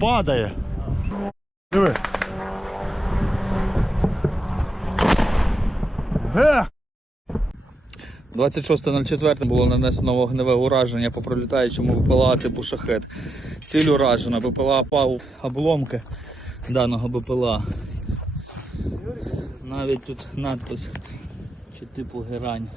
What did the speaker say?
Падає. Диви. Ге! 26.04 було нанесено вогневе ураження по пролітаючому БПЛА типу шахет. Ціль уражена, БПЛА пав обломки даного БПЛА. Навіть тут надпис чи типу герань.